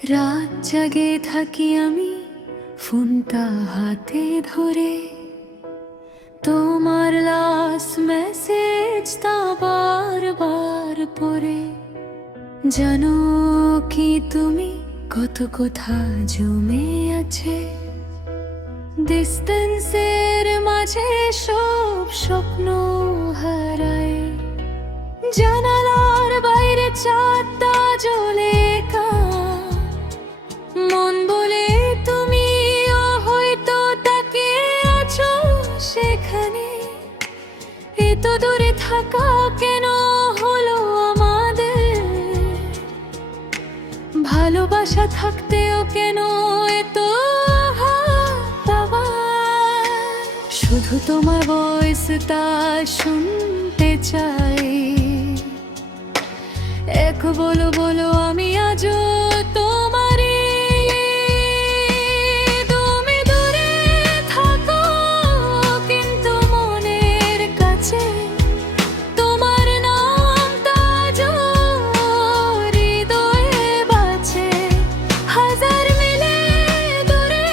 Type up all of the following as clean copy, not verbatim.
রাত জাগে থাকি আমি ফোনটা হাতে ধরে, তোমার লাস্ট মেসেজটা বারবার পড়ে। জানো কি তুমি কত কথা জমে আছে ডিস্টেন্সের মাঝে, সব স্বপ্ন হারায়। জানালার বাইরে চাঁদটা জ্বলে একা, মন বলে তুমি হয়তো তাকে আছো সেখানে। এত দূরে থাকা কেন হলো আমাদের, ভালোবাসা থাকতেও কেন এত শুধু তোমার ভয়েসটা শুনতে চাই। এক বলো বলো আমি আজও তোমারই। তুমি দূরে থাকো কিন্তু মনের কাছে, তোমার নামটা আজও হৃদয়ে বাজে। হাজার মিলে দূরে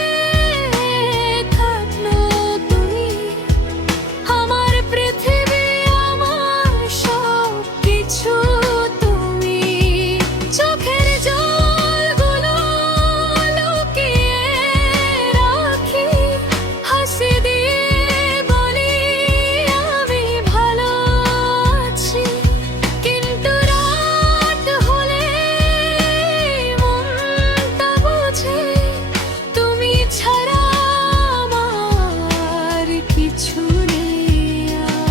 থাকলো তুমি, আমার পৃথিবী আমার সব কিছু তুমি। চোখের জলগুলো লুকিয়ে রাখি, হাসি দিয়ে বলি আমি ভালো আছি। কিন্তু রাত হলে মনটা বোঝে তুমি ছাড়া আমার কিছু নেই আর।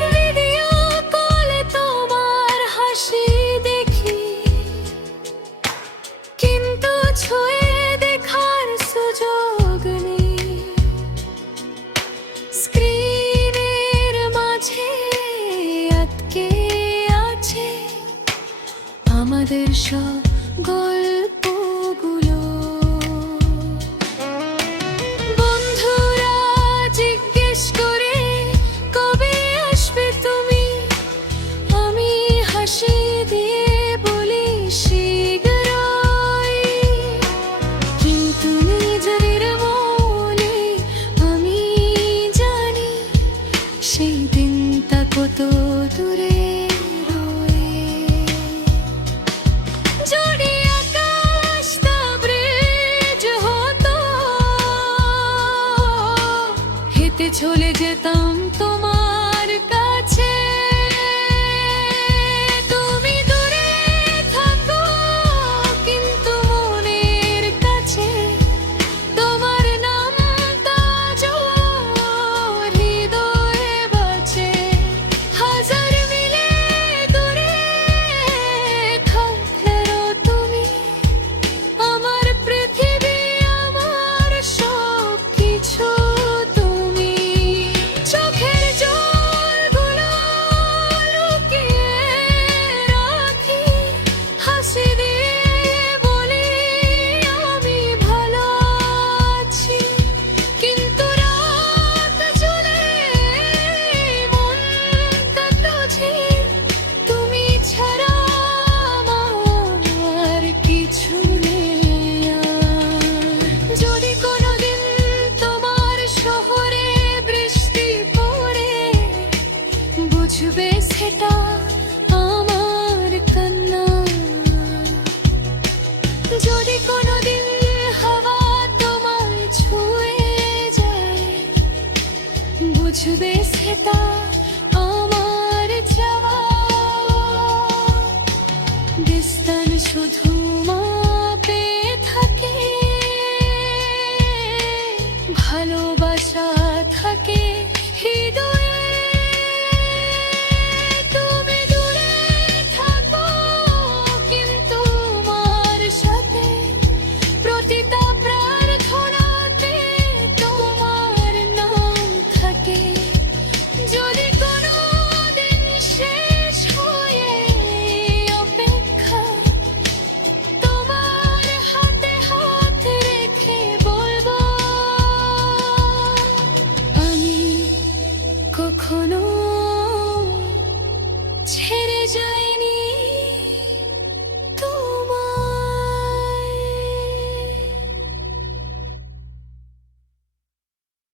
ভিডিও কলে তোমার হাসি দেখি, কিন্তু ছুঁয়ে দেখার সুযোগ নেই। স্ক্রিনের মাঝে আটকে আছে আমাদের সব গল্পগুলো। বন্ধুরা জিজ্ঞেস করে কবে আসবে তুমি, আমি হাসি দিয়ে বলি শীঘ্রই। কিন্তু নিজের মনে আমি জানি সেই দিনটা কত দূরে রয়ে। যদি আকাশটা ব্রিজ হতো, হেঁটে চলে যেতাম তোমার কাছে। তুমি দূরে থাকো কিন্তু মনের কাছে, তোমার নামটা আজও হৃদয়ে বাজে। হাজার মিলে দূরে থাকলেও তুমি, আমার পৃথিবী আমার সব কিছু তুমি। চোখের জলগুলো লুকিয়ে রাখি, হাসি দিয়ে বলি আমি ভালো আছি। কিন্তু রাত চলে মনটা বুঝি তুমি ছাড়া আমার কিছু নেই আর। যদি কোনোদিন তোমার শহরে বৃষ্টি পড়ে, বুঝবে সেটা আমার কান্না। যদি কোনোদিন হাওয়া তোমায় ছুঁয়ে যায়, বুঝবে সেটা আমার চাওয়া। ডিস্টেন্স শুধু মাপে থাকে, ভালোবাসা থাকে হৃদয়।